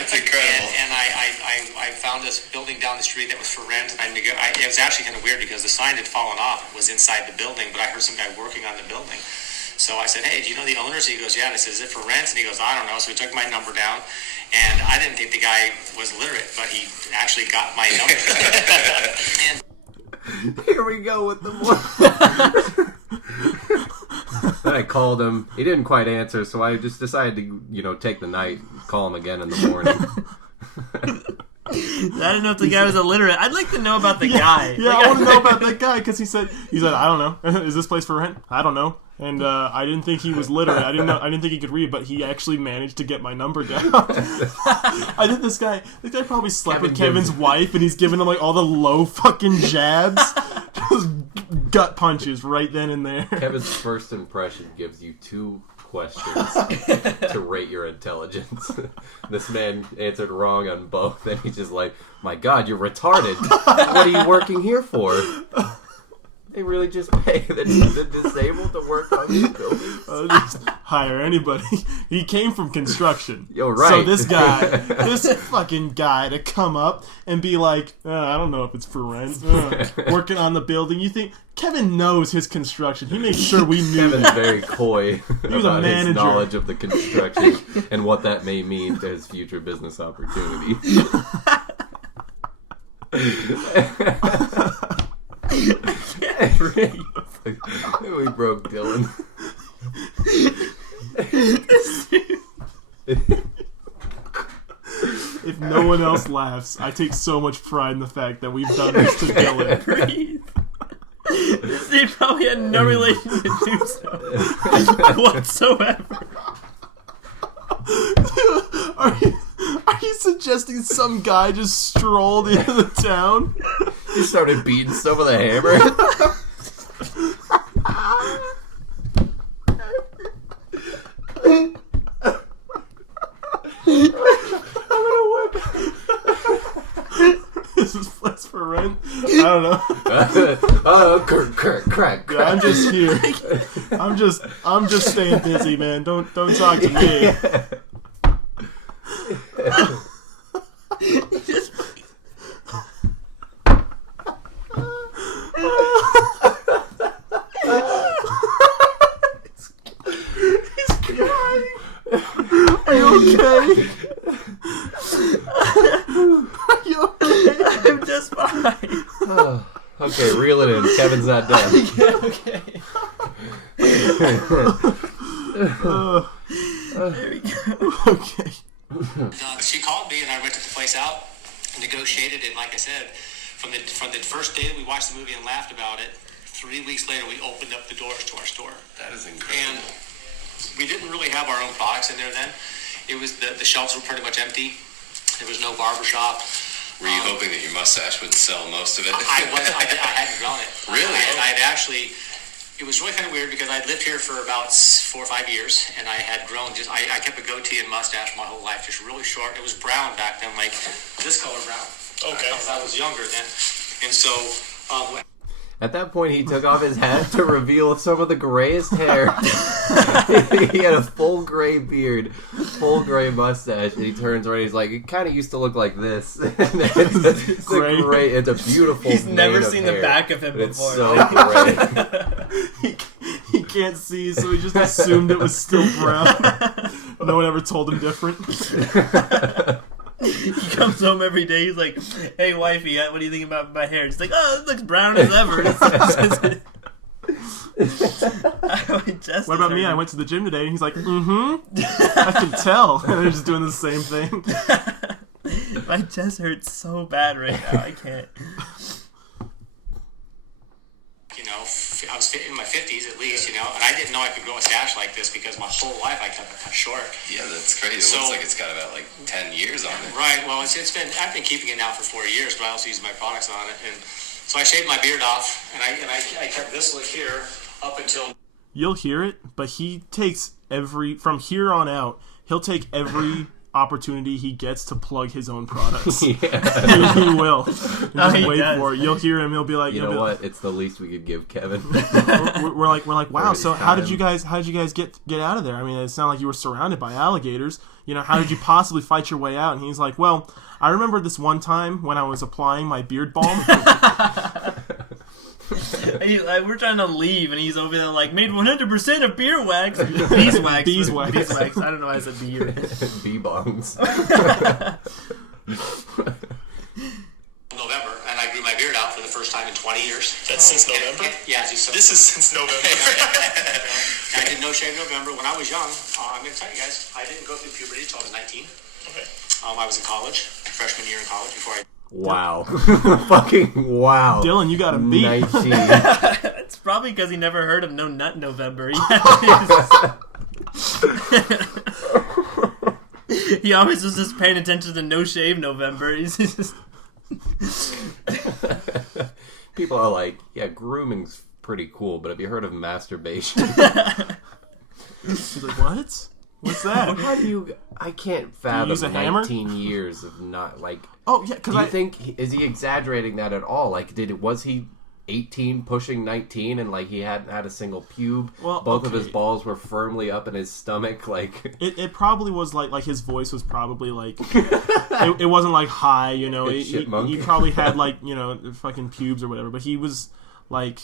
It's incredible. And I found this building down the street that was for rent. And it was actually kind of weird because the sign had fallen off. It was inside the building, but I heard some guy working on the building. So I said, hey, do you know the owners? He goes, yeah. And I said, is it for rent? And he goes, I don't know. So he took my number down. And I didn't think the guy was literate, but he actually got my number. And Here we go with the more. Then I called him. He didn't quite answer, so I just decided to, take the night, call him again in the morning. I didn't know if the guy was illiterate. I'd like to know about the guy. Yeah, I want to know about that guy because he said, I don't know. Is this place for rent? I don't know. And I didn't think he was literate. I didn't think he could read, but he actually managed to get my number down. I think this guy probably slept with Kevin's wife, and he's giving him like all the low fucking jabs, just gut punches right then and there. Kevin's first impression gives you 2 questions to rate your intelligence. This man answered wrong on both, and he's just like, my God, you're retarded. What are you working here for? They really just pay the disabled to work on these buildings? Just hire anybody. He came from construction. Yo, right. So this fucking guy to come up and be like, I don't know if it's for rent. Working on the building. You think Kevin knows his construction. He makes sure we knew Kevin's that. very coy was a about his manager. knowledge of the construction and what that may mean to his future business opportunity. We broke Dillon. If no one else laughs, I take so much pride in the fact that we've done this to Dillon. Breathe. This dude probably had no relation to Tombstone whatsoever. Are you suggesting some guy just strolled into the town? He started beating stuff with a hammer. Is this place for rent? I don't know. Crack. Yeah, I'm just here. I'm just staying busy, man. Don't talk to me. Are you okay? Are you okay? I'm just fine. Okay, reel it in. Kevin's not dead. Okay. There we go. Okay. she called me, and I rented the place out, negotiated it. And like I said, from the first day that we watched the movie and laughed about it, 3 weeks later we opened up the doors to our store. That is incredible. And we didn't really have our own products in there then. It was the shelves were pretty much empty. There was no barbershop. Were you hoping that your mustache would sell most of it? I hadn't grown it. Really? I'd actually. It was really kind of weird because I'd lived here for about 4 or 5 years, and I had grown I kept a goatee and mustache my whole life, just really short. It was brown back then, like this color brown. Okay. I was younger then, and so. At that point, he took off his hat to reveal some of the grayest hair. He had a full gray beard, full gray mustache, and he turns around and he's like, it kind of used to look like this. It's Gray. it's a beautiful He's never mane of seen hair. the back of him It's before. so gray. He can't see, so he just assumed it was still brown. No one ever told him different. He comes home every day. He's like, "Hey, wifey, what do you think about my hair?" She's like, "Oh, it looks brown as ever." What about me? I went to the gym today, and he's like, I can tell. And they're just doing the same thing. My chest hurts so bad right now. I can't. You know, I was in my 50s at least, you know, and I didn't know I could grow a stash like this because my whole life I kept it cut short. Yeah, that's crazy. It looks like it's got about like 10 years on it. Right. Well, I've been keeping it now for 4 years, but I also use my products on it, and so I shaved my beard off, and I kept this look here up until. You'll hear it, but he takes from here on out, he'll take every opportunity he gets to plug his own products. Yeah. he will. Just wait for it. You'll hear him. He'll be like, you know what? It's the least we could give Kevin. we're like, wow. So how did you guys get out of there? I mean, it sounded like you were surrounded by alligators. You know, how did you possibly fight your way out? And he's like, well, I remember this one time when I was applying my beard balm. We're trying to leave, and he's over there like, made 100% of beeswax. Beeswax. Beeswax. I don't know why I said beer. Bee bongs. November, and I grew my beard out for the first time in 20 years. That's since November? Yeah. This is since November. I did no shave November. When I was young, I'm going to tell you guys, I didn't go through puberty until I was 19. Okay. I was in college, freshman year in college before I... Wow. Fucking wow. Dylan, you got a beat. 19. It's probably because he never heard of No Nut November. He always was just paying attention to No Shave November. He's just... People are like, yeah, grooming's pretty cool, but have you heard of masturbation? He's like, what? What's that? How do you... I can't fathom use a 19 hammer? years of not, like... Oh, yeah, because Do you think... Is he exaggerating that at all? Like, was he 18 pushing 19 and, like, he hadn't had a single pube? Well, Both of his balls were firmly up in his stomach, like... It probably was, like, his voice was probably, like... it wasn't, like, high, you know? He probably had, like, you know, fucking pubes or whatever, but he was, like...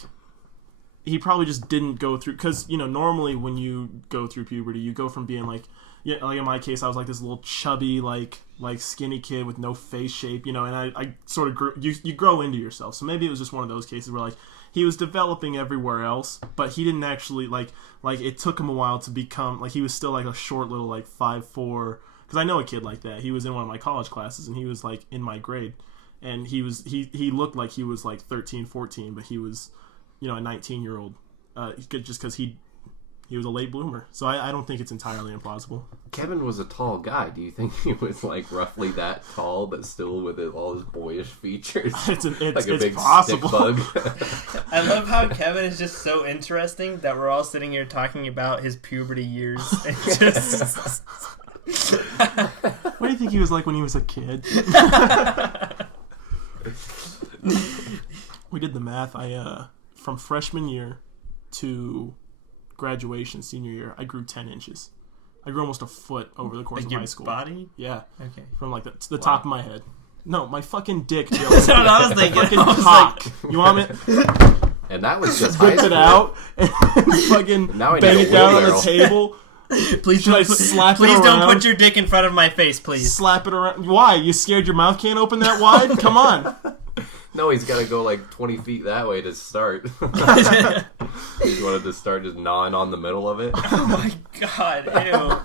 He probably just didn't go through... Because, you know, normally when you go through puberty, you go from being, like... Yeah, like in my case, I was like this little chubby, like skinny kid with no face shape, you know, and I sort of grew. You grow into yourself, so maybe it was just one of those cases where like he was developing everywhere else, but he didn't actually like it took him a while to become like he was still like a short little like 5'4". Because I know a kid like that. He was in one of my college classes, and he was like in my grade, and he looked like he was like 13, 14, but he was, you know, a 19-year-old, just because he was a late bloomer. So I don't think it's entirely implausible. Kevin was a tall guy. Do you think he was like roughly that tall, but still with all his boyish features? It's like a big possible. stick bug. I love how Kevin is just so interesting that we're all sitting here talking about his puberty years. And just... What do you think he was like when he was a kid? We did the math. From freshman year to graduation senior year, I grew 10 inches. I grew almost a foot over the course of high school. Body? Yeah. Okay. From like the top of my head. No, my fucking dick. That's what I was thinking. Fucking cock. You want me? And that was just high Whip school. it out and fucking Now I bang need it a down on the wheelbarrow. table. Please Should I don't, slap it please don't around? put your dick in front of my face, please. Slap it around. Why? You scared your mouth can't open that wide? Come on. No, he's got to go like 20 feet that way to start. He wanted to start just gnawing on the middle of it. Oh my god, ew.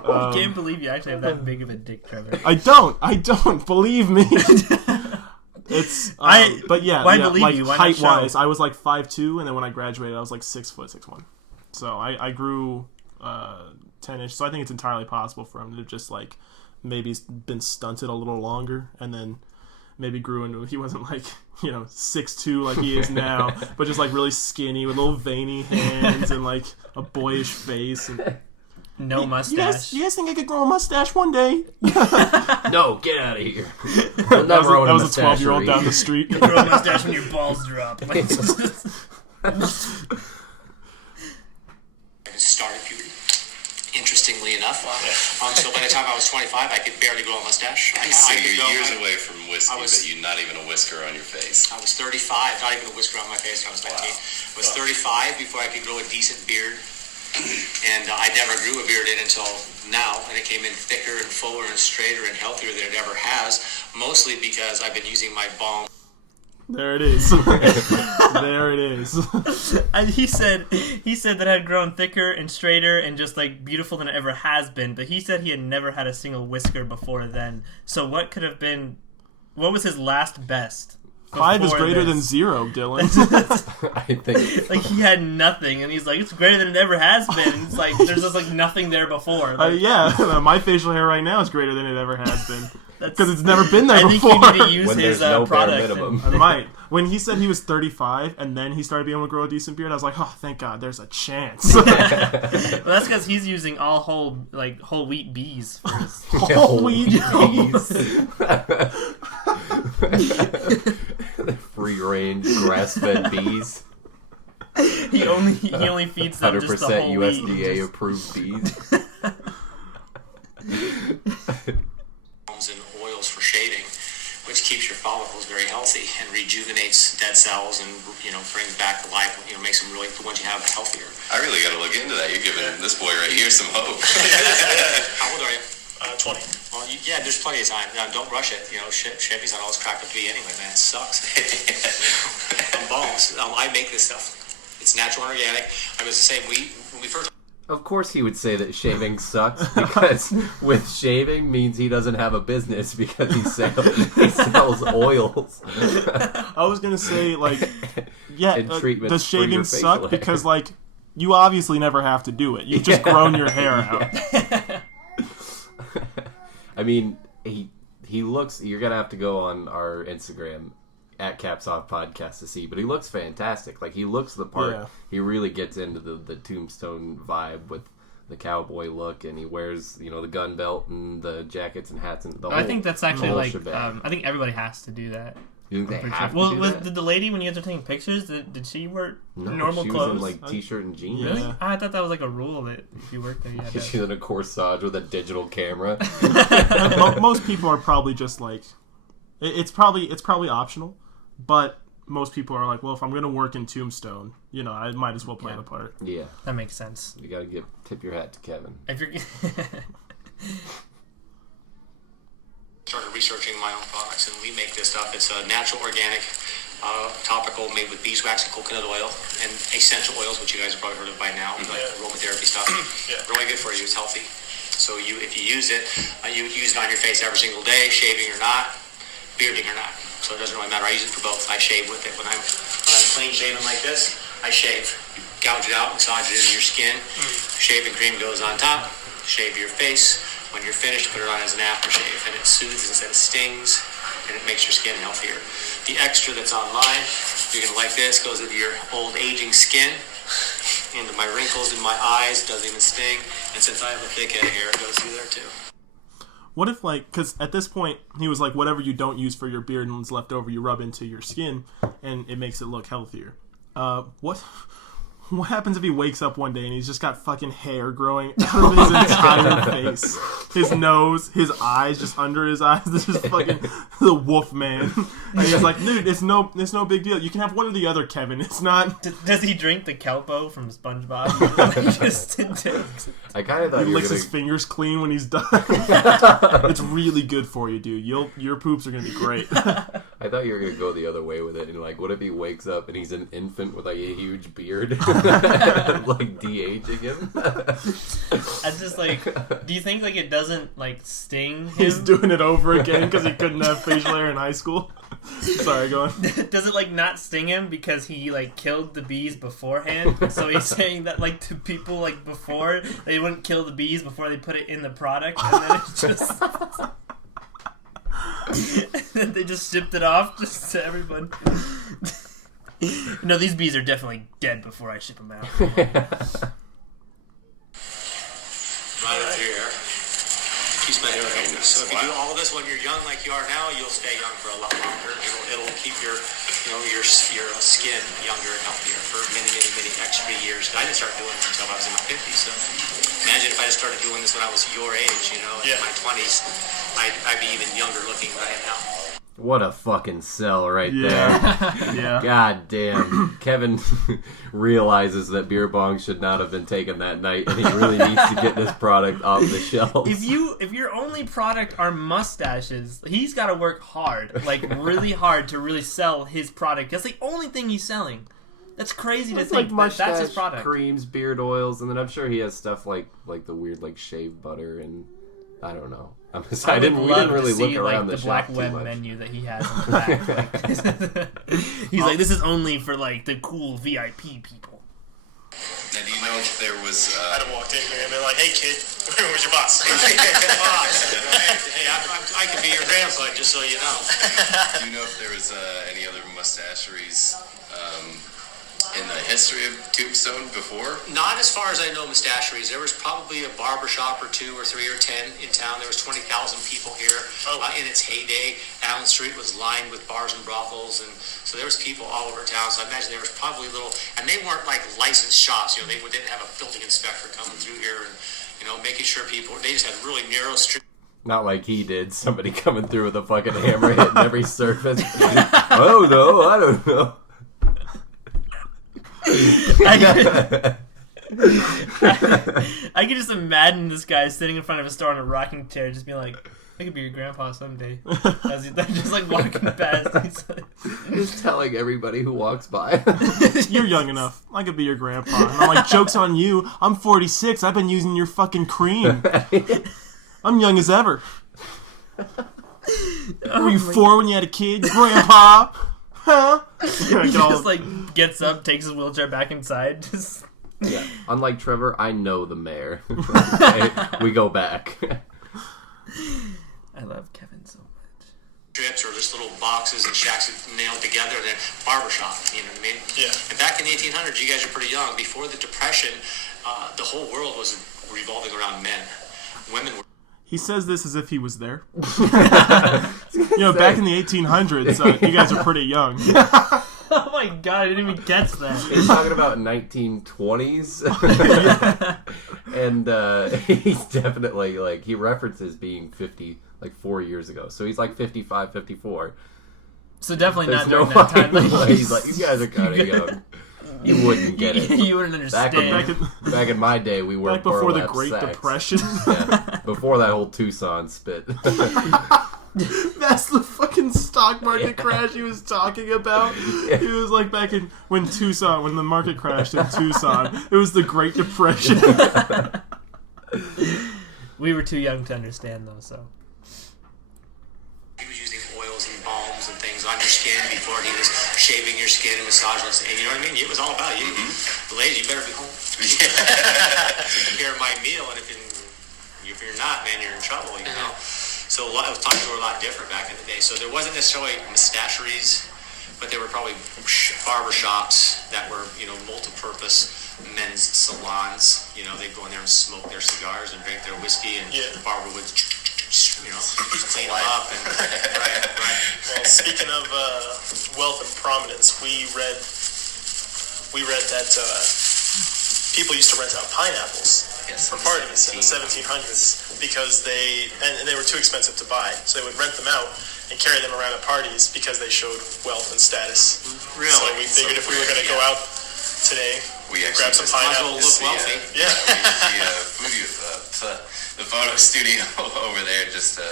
I can't believe you actually have that big of a dick, Trevor. I don't. Believe me. It's but yeah, why yeah, believe like you? Why not height wise, show? I was like 5'2", and then when I graduated, I was like 6 foot 6'1". So I grew 10 inches. So I think it's entirely possible for him to just like maybe been stunted a little longer, and then maybe grew into. He wasn't like 6'2" like he is now, but just like really skinny with little veiny hands and like a boyish face. And, no mustache. You guys think I could grow a mustache one day? No, get out of here. That was a 12-year-old down the street. You grow a mustache when your balls drop. I started puberty. Interestingly enough, so by the time I was 25, I could barely grow a mustache. So you're years away from whiskey, but you're not even a whisker on your face. I was 35, not even a whisker on my face when I was 19. I was 35 before I could grow a decent beard. And I never grew a beard in until now, and it came in thicker and fuller and straighter and healthier than it ever has, mostly because I've been using my balm. There it is. There it is. And he said that it had grown thicker and straighter and just like beautiful than it ever has been. But he said he had never had a single whisker before then. So what could have been? What was his last best? 5 is before greater than this? 0, Dillon. I think Like he had nothing, and he's like, it's greater than it ever has been. And it's like there's just like nothing there before. Like, yeah, my facial hair right now is greater than it ever has been. Because it's never been there I think before. you need to use when his there's no bare product. minimum. I might. When he said he was 35 and then he started being able to grow a decent beard, I was like, oh, thank God, there's a chance. Well, that's because he's using all whole wheat bees for his. Whole wheat bees. Free range grass fed bees. He only feeds them 100% just the whole wheat. USDA approved bees. And oils for shaving, which keeps your follicles very healthy and rejuvenates dead cells and brings back to life. Makes them really the ones you have healthier. I really got to look into that. You're giving this boy right here some hope. How old are you? 20. Well, there's plenty of time. Don't rush it. Shaving's not always cracked up to be anyway, man. It sucks. I'm bones. I make this stuff. It's natural and organic. I was the same. When we first. Of course he would say that shaving sucks, because with shaving means he doesn't have a business, because he sells oils. I was going to say, like, yeah, And treatments does for your shaving facial suck? hair. Because, like, you obviously never have to do it. You've just grown your hair out. I mean, he looks. You're gonna have to go on our Instagram at Caps Off Podcast to see, but he looks fantastic. Like, he looks the part. Yeah. He really gets into the Tombstone vibe with the cowboy look, and he wears the gun belt and the jackets and hats and the whole. I think that's actually whole like shebang. I think everybody has to do that. You think they have to Well, do that? did the lady, when you guys were taking pictures, did she wear No, normal she clothes? was in like t-shirt and jeans. Yeah. Really? I thought that was like a rule that if you worked there, you had to. She's in a corsage with a digital camera. And most people are probably just like, it's probably optional, but most people are like, well, if I'm going to work in Tombstone, I might as well play the part. Yeah, That makes sense. you gotta tip your hat to Kevin. If you're Started researching my own products, and we make this stuff. It's a natural, organic, topical, made with beeswax and coconut oil, and essential oils, which you guys have probably heard of by now, like aromatherapy stuff. Really good for you. It's healthy. So if you use it, you use it on your face every single day, shaving or not, bearding or not. So it doesn't really matter. I use it for both. I shave with it. When I'm clean shaven like this, I shave. Gouge it out, massage it into your skin. Shaving cream goes on top. Shave your face. When you're finished, put it on as an aftershave, and it soothes instead of stings, and it makes your skin healthier. The extra that's on mine, you're gonna like this, goes into your old aging skin, into my wrinkles in my eyes, doesn't even sting, and since I have a thick head of hair, it goes through there too. What if, like, because at this point, he was like, whatever you don't use for your beard and what's left over, you rub into your skin, and it makes it look healthier. What happens if he wakes up one day and he's just got fucking hair growing out of his entire face? His nose, his eyes, just under his eyes. This is fucking the wolf man. And he's like, dude, it's no big deal. You can have one or the other, Kevin. It's not... does he drink the Kelpo from SpongeBob? I kind of thought He you were licks gonna. his fingers clean when he's done. It's really good for you, dude. Your poops are going to be great. I thought you were gonna go the other way with it, and like, what if he wakes up and he's an infant with like a huge beard, like de-aging him? I just like. Do you think like it doesn't like sting him? He's doing it over again because he couldn't have facial hair in high school. Sorry, go on. Does it like not sting him because he like killed the bees beforehand? So he's saying that like to people like before they wouldn't kill the bees before they put it in the product, and then it's just and then they just shipped it off just to everyone. No, these bees are definitely dead before I ship them out. Right into your hair. Keeps my hair healthy. So if you do all of this when you're young like you are now, you'll stay young for a lot longer. It'll keep your skin younger and healthier for many, many, many extra years. I didn't start doing this until I was in my 50s. So imagine if I just started doing this when I was your age, in my 20s, I'd be even younger looking than I am now. What a fucking sell right Yeah. there. Yeah. God damn. Kevin realizes that beer bong should not have been taken that night, and he really needs to get this product off the shelves. If your only product are mustaches, he's got to work hard, like really hard, to really sell his product. That's the only thing he's selling. That's crazy to think. Like That's his product. creams, beard oils, and then I'm sure he has stuff like the weird like shave butter and I don't know. We didn't really look around the the black shop web too much. menu that he has in the back. He's like, this is only for like the cool VIP people. Now, do you know if there was... I'd have walked in here and been like, hey, kid, where's your boss? Hey, I could be your grandson, just so you know. Do you know if there was any other mustacheries in the history of Tombstone before? Not as far as I know, mustacheries. There was probably a barber shop or 2 or 3 or 10 in town. There was 20,000 people here in its heyday. Allen Street was lined with bars and brothels, and so there was people all over town. So I imagine there was probably little, and they weren't like licensed shops. You know, they didn't have a building inspector coming through here and making sure people. They just had really narrow street. Not like he did. Somebody coming through with a fucking hammer hitting every surface. Oh no, I don't know. I can just imagine this guy sitting in front of a store in a rocking chair, just being like, "I could be your grandpa someday." As he's just like walking past, he's like, Just telling everybody who walks by. You're young enough. I could be your grandpa. And I'm like, joke's on you. I'm 46. I've been using your fucking cream. I'm young as ever. Were you 4 when you had a kid, grandpa? Huh? he just like gets up, takes his wheelchair back inside. Just Yeah. Unlike Trevor, I know the mayor. We go back. I love Kevin so much. Strips or just little boxes and shacks nailed together. They're barbershop, you know what I mean? Yeah. And back in the 1800s, you guys are pretty young. Before the Depression, the whole world was revolving around men. Women were. He says this as if he was there. Back in the 1800s, you guys are pretty young. Oh my god, I didn't even guess that. He's talking about 1920s. And he's definitely, like, he references being 50, like, 4 years ago. So he's like 55, 54. So definitely There's not no during that time. fucking way. He's like, you guys are kind of young. You wouldn't get it. You wouldn't understand. Back in my day, we were Back before the Great Depression. Yeah, before that whole Tucson spit. That's the fucking stock market crash he was talking about. He was like back in when the market crashed in Tucson. It was the Great Depression. We were too young to understand though, so. He was using oils and balms and things on your skin before he was shaving your skin and massaging it. And you know what I mean? It was all about you. Ladies, you better be home. Prepare my meal, and if you're not, man, you're in trouble, you know? So I was talking to her a lot different back in the day. So there wasn't necessarily mustacheries, but there were probably barber shops that were, multi-purpose men's salons. They'd go in there and smoke their cigars and drink their whiskey, and the barber would, clean them up. And, right. Well, speaking of wealth and prominence, we read that people used to rent out pineapples for parties in the 1700s because they were too expensive to buy, so they would rent them out and carry them around at parties because they showed wealth and status. Really? So we figured if we were going to go out today, We grab some pineapples. Look wealthy. Yeah. The photo studio over there just a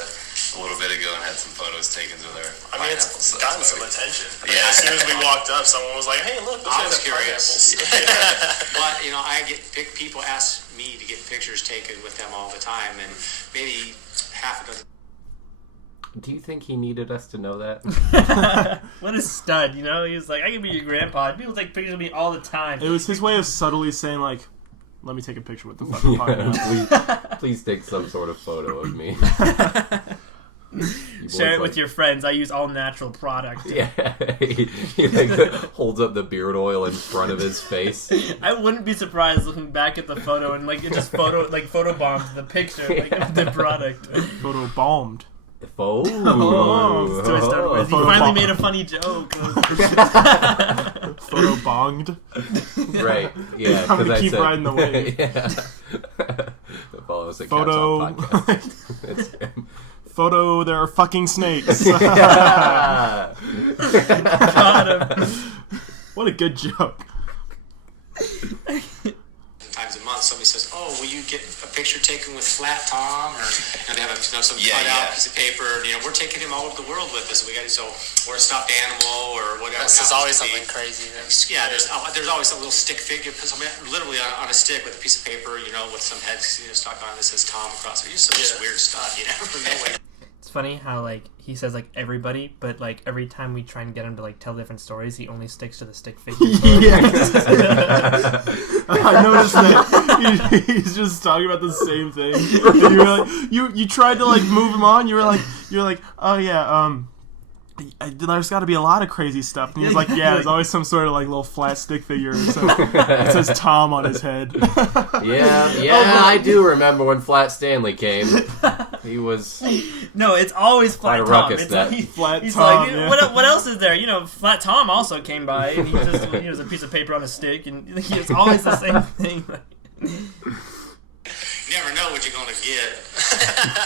little bit ago and had some photos taken with our I mean, it's pineapples, so gotten that's some why attention. Yeah. As soon as we walked up, someone was like, "Hey, look, those I guys was have curious. pineapples." But, I get people ask me to get pictures taken with them all the time, and maybe half a dozen. Do you think he needed us to know that? What a stud, He was like, I can be your grandpa. People take pictures of me all the time. It was his way of subtly saying, like, let me take a picture with the fucking pineapple. Please take some sort of photo of me. Share it with your friends. I use all natural product. Yeah, he holds up the beard oil in front of his face. I wouldn't be surprised looking back at the photo and it just photobombed the picture of the product. Photo bombed. Oh, So I started with. He finally made a funny joke. Photo bonged. Right, yeah. I'm gonna 'cause I keep said- riding the wave. Yeah. Follow us at Photo. Caps Off Podcast. It's him. Photo, there are fucking snakes. Yeah. Got him. What a good joke. Times a month, somebody says, "Oh, will you get a picture taken with Flat Tom?" Or they have some cut out piece of paper. And, we're taking him all over the world with us. We got or a stuffed animal or whatever. There's always something crazy. Yeah, there's always a little stick figure, somebody literally on a stick with a piece of paper, with some heads stuck on it that says Tom across it. Just weird stuff. You never know what. It's funny how he says everybody, but every time we try and get him to tell different stories, he only sticks to the stick figure. Yeah. I noticed that he's just talking about the same thing. And you were you tried to move him on. You were like, oh yeah, there's got to be a lot of crazy stuff. And he was like, yeah, there's always some sort of little flat stick figure. So it says Tom on his head. Yeah, I do remember when Flat Stanley came. He was... No, it's always Flat Tom. Ruckus, It's Flat he's Tom, yeah. what else is there? Flat Tom also came by, and he was a piece of paper on a stick, and it's always the same thing. You never know what you're going to get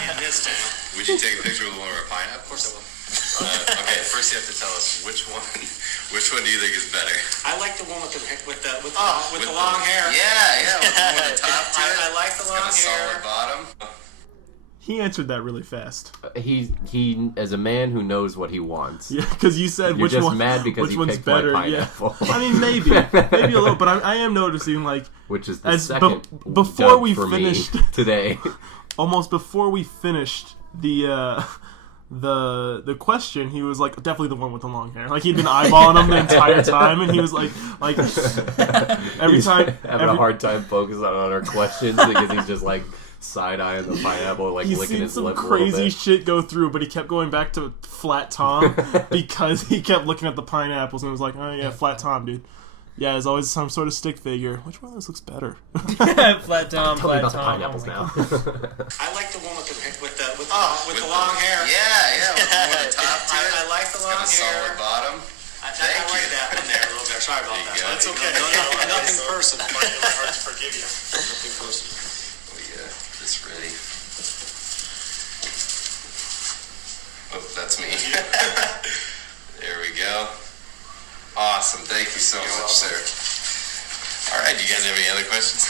in this town. Would you take a picture with one of our pineapples? Of course I will. Okay, first you have to tell us which one do you think is better? I like the one with the long hair. Yeah, with the top to it. I like the long It's got a hair. solid bottom. He answered that really fast. He as a man who knows what he wants. Yeah, because you said You're which just one. mad because which he one's picked better? my Yeah. pineapple. I mean, maybe a little, but I am noticing which is the second before dub we for finished me today. Almost before we finished the question, he was definitely the one with the long hair. He'd been eyeballing him the entire time, and he was every time having a hard time focusing on our questions because he's just side-eyeing the pineapple, he's licking seen his some lip a crazy little bit. shit go through, but he kept going back to Flat Tom because he kept looking at the pineapples and was like, oh yeah, Flat Tom, dude. Yeah, there's always some sort of stick figure. Which one of those looks better? Flat Tom, Tell me Flat about the Tom. pineapples now. I like the one with the long hair. Yeah, with the top to it. I like the long It's got a hair. solid bottom. I like that one there a little bit. Sorry about There you that. go. That's okay. Nothing personal. Hard to forgive you. Nothing personal. This ready. Oh, that's me. There we go. Awesome. Thank you so much, sir. All right, do you guys have any other questions?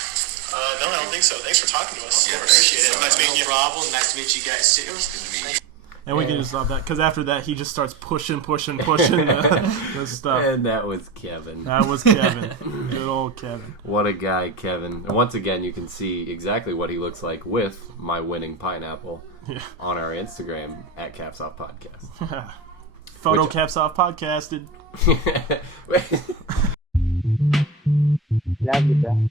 No, I don't think so. Thanks for talking to us. Yeah, Appreciate it. Nice meeting you. No problem. Nice to meet you guys too. Good to meet you. And we can just stop that, because after that, he just starts pushing the stuff. And that was Kevin. That was Kevin. Good old Kevin. What a guy, Kevin. And once again, you can see exactly what he looks like with my winning pineapple on our Instagram at Caps Off Podcast. Photo Caps Off Podcasted. Love you, bro.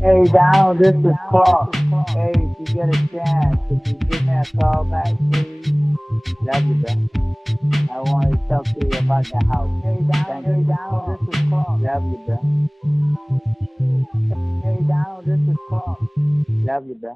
Hey, Donald, this is Clark. Hey, if you get a chance, could you give me a call back, please? Love you, bro. I want to talk to you about the house. Hey, Donald, this is Clark. Love you, bro. Hey, Donald, this is Clark. Love you, bro.